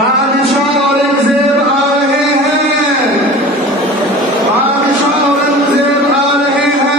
بادشاہ اورنگزیب آ رہے ہیں، بادشاہ اورنگزیب آ رہے ہیں۔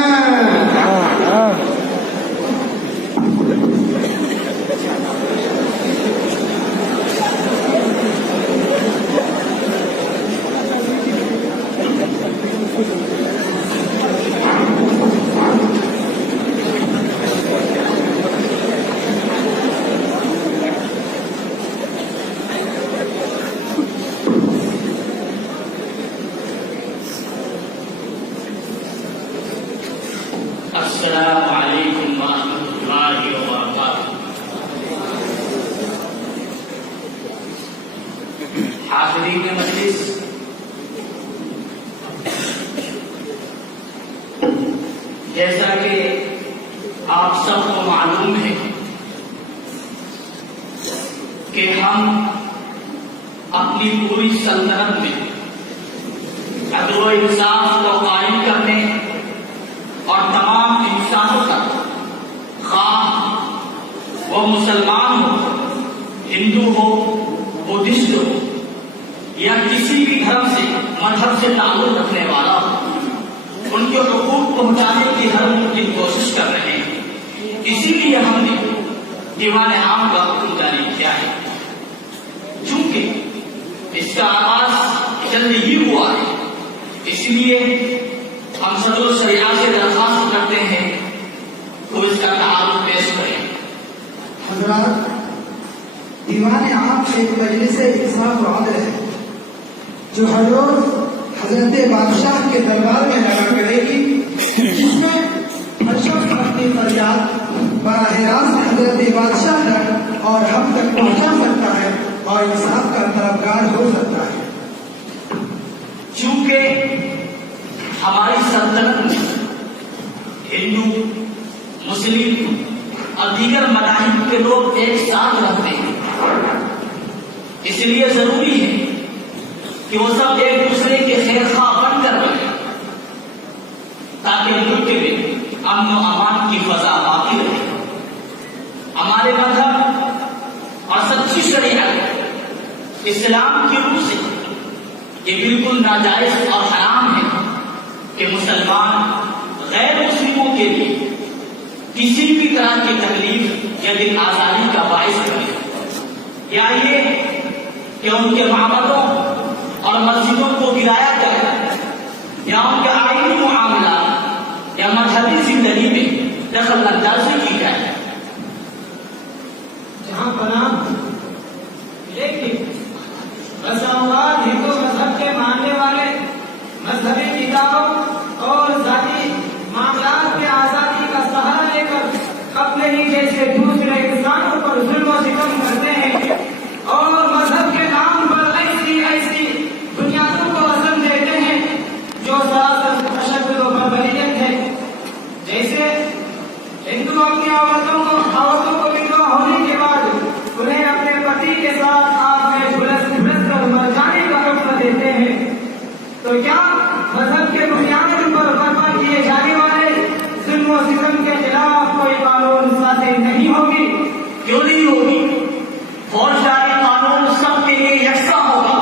السلام علیکم ورحمۃ اللہ وبرکاتہ۔ حاضرین مجلس، جیسا کہ آپ سب کو معلوم ہے کہ ہم اپنی پوری سلطنت میں عدل و انصاف کو قائم کرنے اور تمام انسانوں تک، خواہ وہ مسلمان ہو، ہندو ہو، بدھسٹ ہو یا کسی بھی دھرم سے مذہب سے تعلق رکھنے والا ہو، ان کے حقوق پہنچانے کی ہر ممکن کوشش کر رہے ہیں۔ اسی لیے ہم نے دیوان عام کا حکم جاری کیا ہے۔ چونکہ اس کا آغاز جلد ہی ہوا ہے، اس لیے ہم صدر الشریعہ سے درخواست کرتے ہیں تو اس کا تعارف پیش کریں۔ حضرات، دیوان عام ایک مجلس انصاف و عدل ہے جو ہر روز حضرت بادشاہ کے دربار میں لگا کرے گی، جس میں ہر شخص اپنی فریاد براہ راست حضرت بادشاہ تک اور ہم تک پہنچا سکتا ہے اور انصاف کا طلبگار ہو سکتا ہے۔ چونکہ ہماری سلطنت میں ہندو، مسلم اور دیگر مذاہب کے لوگ ایک ساتھ رہتے ہیں، اس لیے ضروری ہے کہ وہ سب ایک دوسرے کے خیر خواہ بن کر رہیں تاکہ ملک میں امن و امان کی فضا باقی رہے۔ ہمارے مذہب اور سچی شریعت اسلام کی روح سے یہ بالکل ناجائز اور حرام ہے کہ مسلمان غیر مسلموں کے لیے کسی بھی طرح کی تکلیف یا دل آزاری کا باعث بنے، یا یہ کہ ان کے معبدوں اور مسجدوں کو گرایا جائے یا ان کے آئینی معاملات یا مذہبی زندگی میں دخل اندازی کی جائے۔ جہاں پناہ لیکن بساوات ہندو مذہب کے ماننے والے مذہبی کتابوں اور ذاتی معاملات کے آزادی کا سہارا لے کر اپنے ہی جیسے دوسرے انسانوں پر ظلم و ستم کرتے ہیں اور مذہب کے نام پر ایسی بنیادوں کو عزم دیتے ہیں جو سراسر تشدد و بربریت ہے۔ جیسے ہندو اپنی عورتوں کو ویدوا ہونے کے بعد انہیں اپنے پتی کے ساتھ آگ میں جھلس کر مر جانے کا حکم دیتے ہیں، تو کیا مذہب کے بنیاد پر برپا کیے جانے والے ظلم و ستم کے خلاف کوئی قانون سازی نہیں ہوگی؟ کیوں نہیں ہوگی؟ فوجداری قانون سب کے لیے یکساں ہوگا۔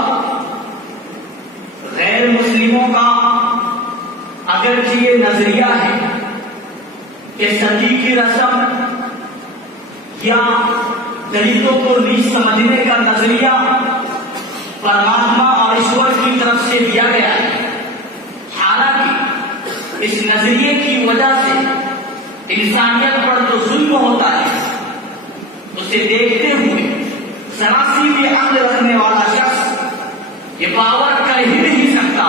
غیر مسلموں کا اگرچہ یہ نظریہ ہے کہ ستی کی رسم یا دلتوں کو نیچ سمجھنے کا نظریہ پرماتما اور ایشور کی طرف سے دیا گیا ہے، حالانکہ اس نظریے کی وجہ سے انسانیت پر جو ظلم ہوتا ہے اسے دیکھتے ہوئے سراسی بھی عقل رکھنے والا شخص یہ باور کر ہی نہیں سکتا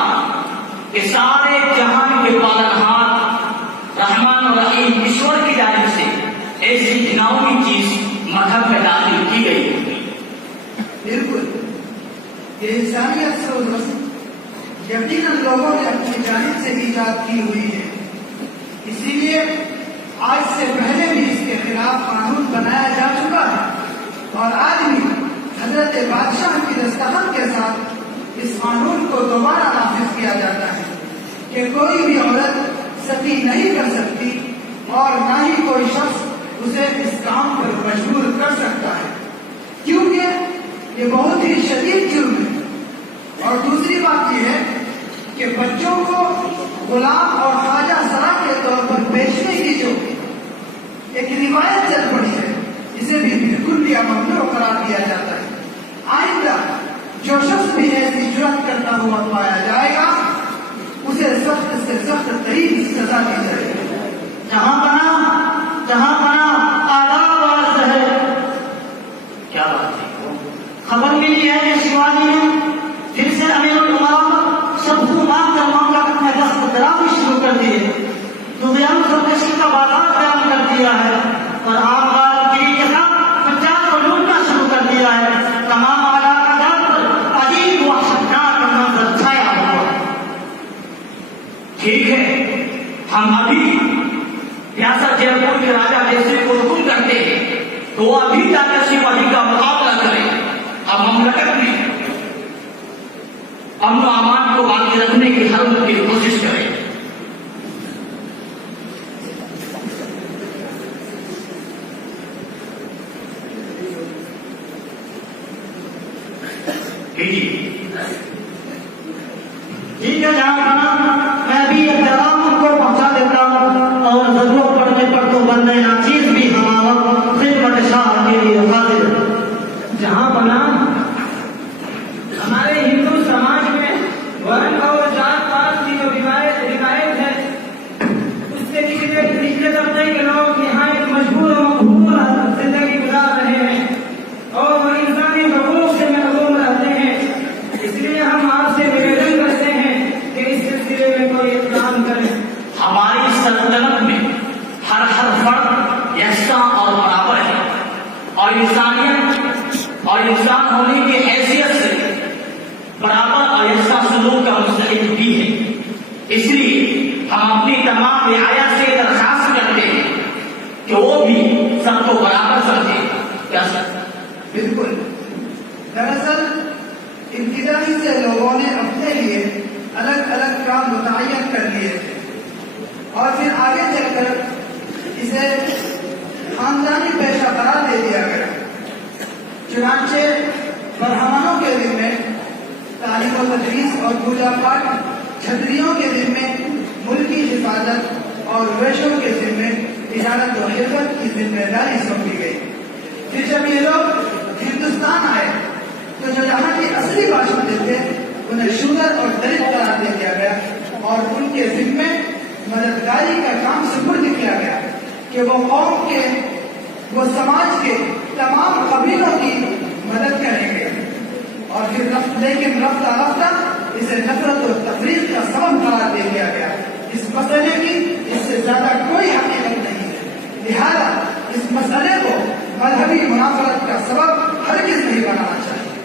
کہ سارے جہان کے پالنہار رحمان و رحیم ایشور کی جانب سے ایسی گھناؤنی چیز مذہب میں داخل کی گئی ہوگی۔ بالکل، یہ انسانیت سے رسم یقیناً لوگوں نے اپنی جانب سے ایجاد کی ہوئی ہے، اسی لیے آج سے پہلے بھی اس کے خلاف قانون بنایا جا چکا ہے اور آج بھی حضرت بادشاہ کی دستخط کے ساتھ اس قانون کو دوبارہ نافذ کیا جاتا ہے کہ کوئی بھی عورت ستی نہیں کر سکتی اور نہ ہی کوئی شخص اسے اس کام پر مجبور کر سکتا ہے، کیونکہ یہ بہت ہی شدید جرم ہے۔ اور دوسری بات یہ ہے کہ بچوں کو غلام اور خواجہ سرا کے طور پر بیچنے کی جو ایک روایت چل پڑی ہے، اسے بھی بالکل بھی ممنوع قرار دیا جاتا ہے۔ آئندہ جو شخص بھی ایسی جرات کرتا ہوا پایا جائے گا اسے سخت سے سخت ترین سزا دی جائے گی۔ جہاں بنا آداب والا ہے۔ کیا بات ہے؟ خبر ملی ہے کہ شیواجی نے پھر سے امیر الامراء سب کو مار کر معاملہ میں دست درامی شروع کر دیے، لدھیانہ خودکشی کا بازار بیان کر دیا ہے اور عام غالگیری کے ساتھ پنجاب کو لوٹنا شروع کر دیا ہے۔ تمام علاقہ جات پر عجیب وحشتناک منظر چھایا ہوا۔ ٹھیک ہے، ہم ابھی ریاست جے پور کے راجا جیسے کو حکم کرتے ہیں تو وہ ابھی جا کر شیواجی کا مقابلہ کریں۔ اب مملکت میں امن و امان کو باقی رکھنے کی ہر ممکن کی کوشش کریں۔ ٹھیک ہے جہاں میں بھی یہ پیغام ان کو پہنچا دیتا ہوں اور ضرورت پڑنے پر تو بندے ناچیز بھی ہمارا خدمت شاہ کے لیے حاضر ہے۔ جہاں بنا ہمارے ہندو سماج میں ورن اور جات پات کی جو روایت ہے اس سے نچلے طبقے کے لوگ یہاں ایک مجبور و مقبول زندگی گزار رہے ہیں اور وہ انسانی حقوق سے محروم رہتے ہیں۔ اس لیے ہم آپ سے نویدن کرتے ہیں کہ اس سلسلے میں کوئی اقدام کریں۔ ہماری سلطنت میں ہر فرد یکساں اور برابر ہے اور انسانیت اور انسان ہونے کی حیثیت سے برابر اور یکساں سلوک کا مستحق بھی ہے۔ اس لیے ہم اپنی تمام رعایا سے درخواست کرتے ہیں کہ وہ بھی سب کو برابر سمجھیں۔ کیا سر؟ بالکل۔ دراصل ابتدائی سے لوگوں نے اپنے لیے الگ الگ کام متعین کر لیے تھے اور پھر آگے چل کر اسے خاندانی پیشہ قرار دے دیا گیا۔ چنانچہ برہمنوں کے ذمے تعلیم و تدریس اور پوجا پاٹ، چھتریوں کے ذمے ملکی حفاظت اور ویشوں کے ذمے تجارت و حرفت کی ذمہ داری سونپی گئی۔ پھر جب یہ لوگ ہندوستان آئے تو جو یہاں کی اصلی باشندے تھے انہیں شودر اور دلت قرار دے دیا گیا اور ان کے ذمے مددگاری کا کام سپرد کیا گیا کہ وہ قوم کے وہ سماج کے تمام قبیلوں کی مدد کریں گے۔ اور پھر لیکن رفتہ رفتہ اسے نفرت اور تفریق کا سبب قرار دے دیا گیا۔ اس مسئلے کی اس سے زیادہ کوئی حقیقت نہیں ہے، لہذا اس مسئلے کو مذہبی منافرت کا سبب ہرگز نہیں بنانا چاہیے۔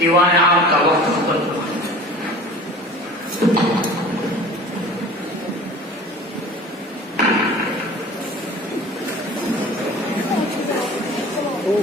دیوان عام کا وقت ختم ہوا۔ Oh,